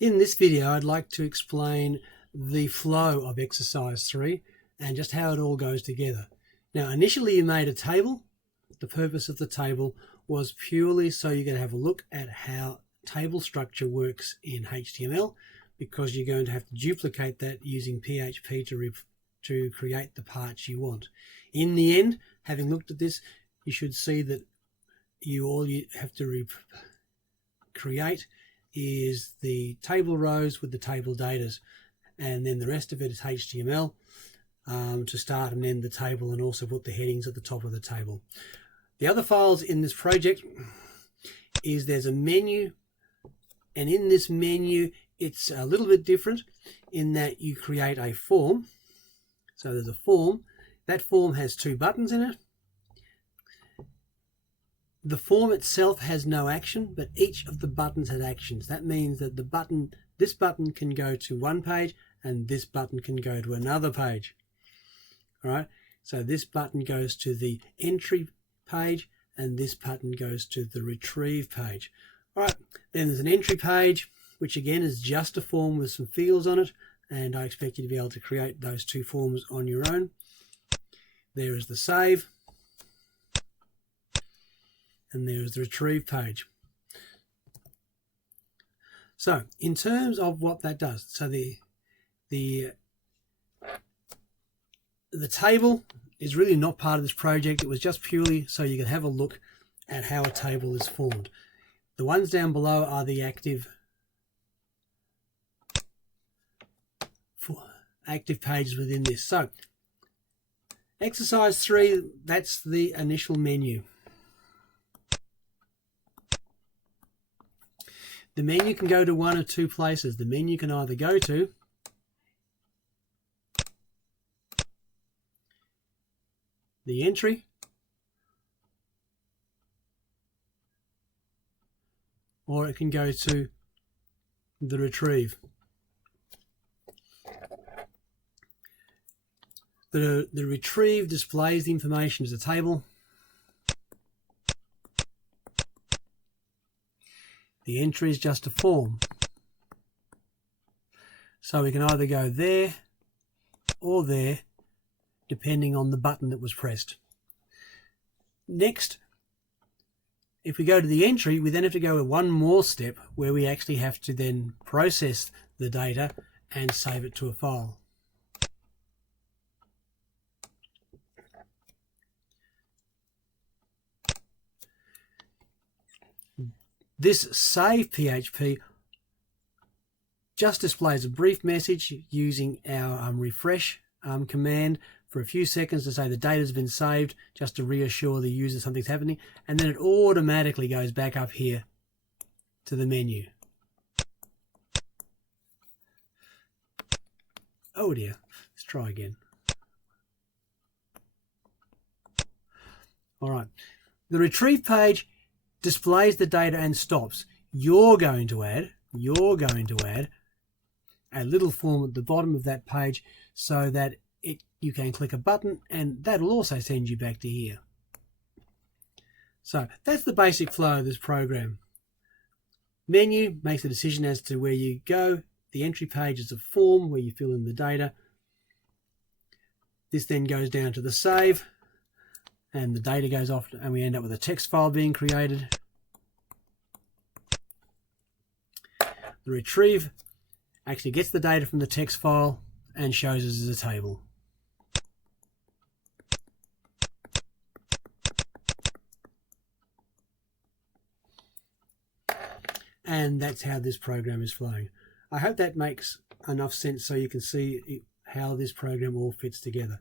In this video, I'd like to explain the flow of exercise 3 and just how it all goes together. Now, initially you made a table. The purpose of the table was purely so you can have a look at how table structure works in HTML, because you're going to have to duplicate that using PHP to create the parts you want. In the end, having looked at this, you should see that all you have to create is the table rows with the table datas, and then the rest of it is HTML to start and end the table, and also put the headings at the top of the table. The other files in this project is there's a menu, and in this menu it's a little bit different in that you create a form. So there's a form. That form has two buttons in it. The form itself has no action, but each of the buttons has actions. That means that this button can go to one page and this button can go to another page. All right, so this button goes to the entry page and this button goes to the retrieve page. All right, then there's an entry page, which again is just a form with some fields on it, and I expect you to be able to create those two forms on your own. There is the save, and there is the retrieve page. So in terms of what that does, so the table is really not part of this project. It was just purely so you could have a look at how a table is formed. The ones down below are the active pages within this. So exercise 3, that's the initial menu. The menu can go to one of two places. The menu can either go to the entry or it can go to the retrieve. The retrieve displays the information as a table. The entry is just a form. So we can either go there or there, depending on the button that was pressed. Next, if we go to the entry, we then have to go one more step where we actually have to then process the data and save it to a file. This save PHP just displays a brief message using our refresh command for a few seconds to say the data has been saved, just to reassure the user something's happening, and then it automatically goes back up here to the menu. Oh dear, let's try again. All right, the retrieve page displays the data and stops. You're going to add a little form at the bottom of that page so that you can click a button and that'll also send you back to here. So that's the basic flow of this program. Menu makes a decision as to where you go. The entry page is a form where you fill in the data. This then goes down to the save, and the data goes off and we end up with a text file being created. The retrieve actually gets the data from the text file and shows us as a table. And that's how this program is flowing. I hope that makes enough sense so you can see how this program all fits together.